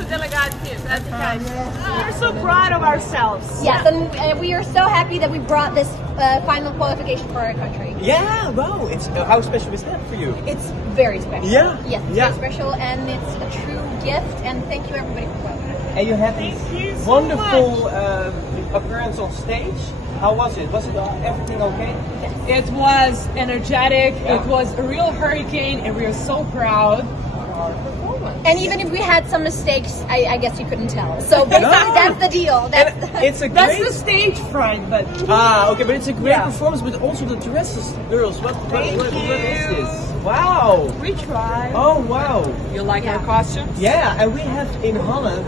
našu delegaciju, da ti kažem. We're so proud of ourselves. Yes, and we are so happy that we brought this final qualification for our country. Yeah, wow. It's how special is that for you? It's very special. Yeah. Yes, it's very special, and it's a true gift. And thank you everybody for coming. And you had this wonderful appearance on stage. How was it? Was it everything okay? It was energetic, it was a real hurricane, and we are so proud of our performance. And even if we had some mistakes, I guess you couldn't tell. So basically, that's the deal. That's the stage fright, but... okay, but it's a great performance, but also the dresses, girls. What is this? Wow! We tried. Oh, wow! You like our costumes? Yeah, and we have in Holland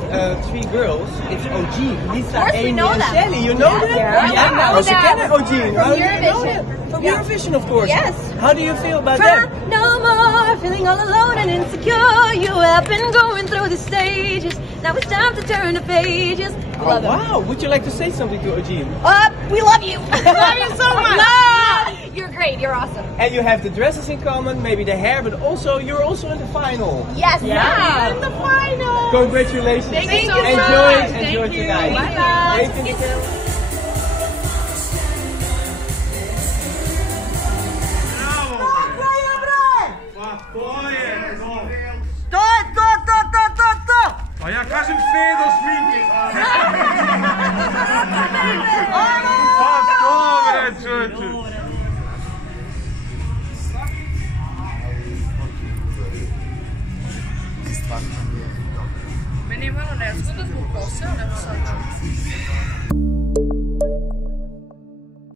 3 girls. It's OG, Lisa, of course, Amy, we know and them. Shelly. You know them? Yeah, ze kennen OG. From Eurovision. From Eurovision, of course. Yes. How do you feel about that? No more feeling all alone and insecure. You have been going through the stages. Now it's time to turn the pages. Love them. Wow! Would you like to say something to OG? We love you. Love you so much. Love. You're great. You're awesome. And you have the dresses in common, maybe the hair, but also you're also in the final. Yes. Yeah. In the final. Congratulations. Thank you so much. Thank Enjoy you. tonight. Bye. Pa ja kažem sve do šminke. Pa dobre, čovječe. Meni je malo nezgodno zbog kose, ali nema sad.